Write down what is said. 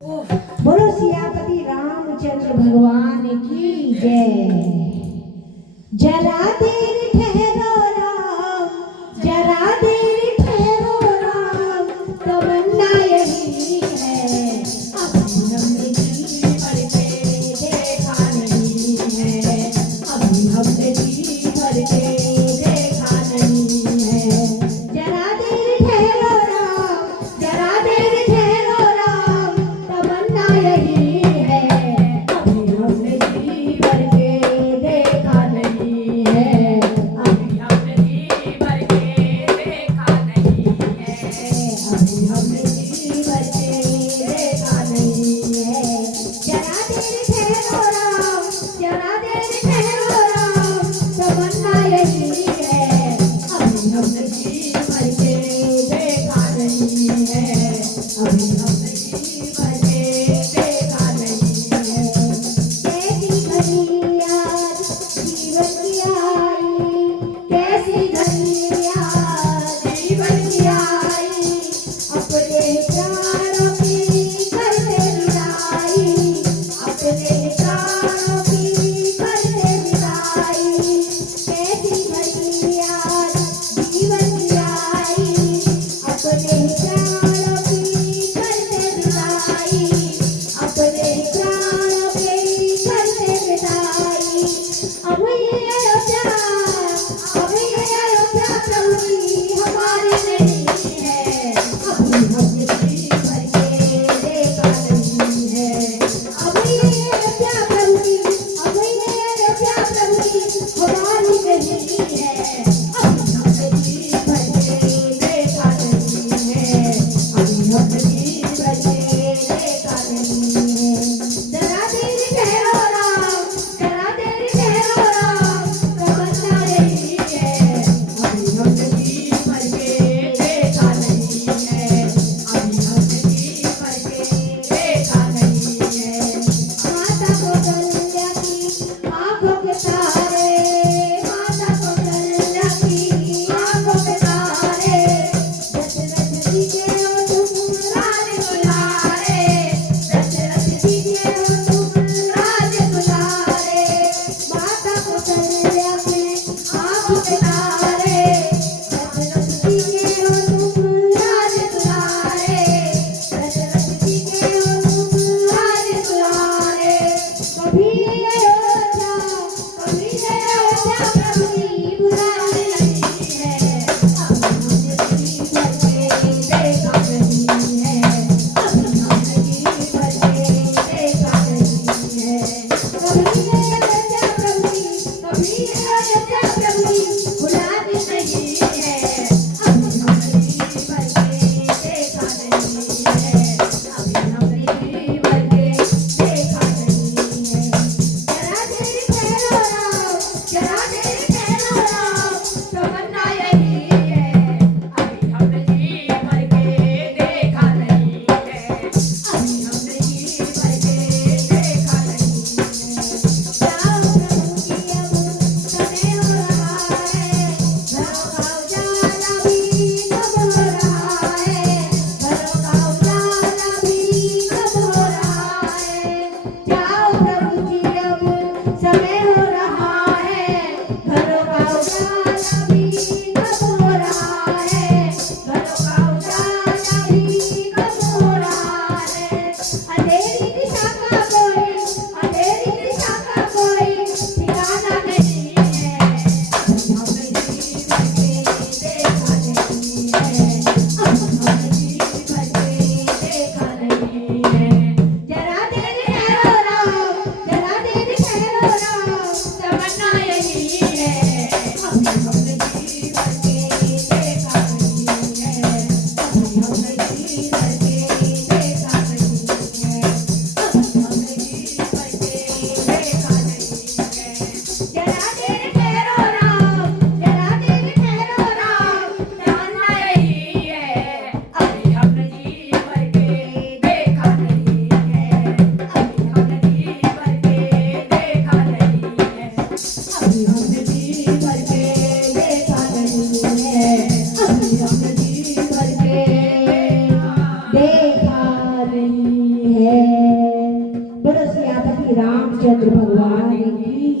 बोलो सियापति रामचंद्र भगवान की जय। जरा देर ठहरो राम, जरा देर ठहरो राम, तमन्ना यही है, अभी हमने जी भर के देखा नहीं है, अभी हमने जी भर के देखा नहीं है। जरा देर ठहरो राम, जरा देर ठहरो राम, तमन्ना यही है, अभी हमने जी भर के देखा नहीं है, अभी हमने जी भर के देखा नहीं है, अभी हमने जी भर के देखा नहीं है। जरा देर ठहरो राम, जरा देर ठहरो राम, तमन्ना यही है, अभी हमने जी भर के देखा नहीं है, अभी हमने जी भर के देखा नहीं है। कैसी घड़ी आज जीवन की आई, कैसी घड़ी आज जीवन की आई, अपने प्राणों की करते विदाई, अपने प्राणों की करते विदाई। कैसी घड़ी आज जीवन की आई, अपने प्राणों की करते विदाई, अपने प्राणों की करते विदाई। अब ये अयोध्या, अब ये अयोध्या प्रभु की हमारी नहीं है, अभी हमने जी भर के देखा नहीं है। अब ये अयोध्या प्रभु की, अब ये अयोध्या प्रभु की हमारी नहीं है, अभी हमने जी भर के देखा नहीं है, अभी हमने जी भर के देखा नहीं है। जरा देर ठहरो राम, जरा देर ठहरो राम, तमन्ना यही है, अभी हमने जी भर के देखा नहीं है, अभी हमने जी भर के देखा नहीं है। माता कौशल्या की आंखों के तारे, माता कौशल्या की आंखों के तारे, दशरथ जी के हो तुम राज दुलारे, दशरथ जी के हो तुम राज दुलारे। माता कौशल्या की आंखों के तारे, दशरथ जी के हो तुम राज दुलारे, दशरथ जी के हो तुम राज दुलारे। कभी अयोध्या, कभी अयोध्या प्रभु की बुराई नहीं है, अभी हमने जी भर के देखा नहीं है, अभी हमने जी भर के देखा नहीं है। कभी अयोध्या प्रभु की, कभी अयोध्या प्रभु की बुराई नहीं है, अभी हमने जी भर के देखा नहीं है, अभी हमने जी भर के देखा नहीं है। जरा देर ठहरो राम, जरा देर ठहरो राम, तमन्ना यही है, अभी हमने जी भर के देखा नहीं है, अभी हमने जी भर के देखा नहीं है। जाओ प्रभु की अब समय हो रहा है, घरों का उजाला भी कब हो रहा है, घरों का उजाला भी कब हो रहा है। जाओ प्रभु जी अब समय हो रहा है, घरों का उजाला भी कब हो रहा है, घरों का उजाला भी कब हो रहा है। अंधेरी दिशा का कोई, अंधेरी दिशा का कोई ठिकाना नहीं है, अभी हमने जी भर के देखा नहीं है, अभी हमने जी भर के देखा नहीं है। जरा देर ठहरो राम, जरा देर ठहरो राम, तमन्ना यही है, अभी हमने जी भर के देखा नहीं है, अभी हमने जी भर के देखा नहीं है। रामचंद्र भगवान की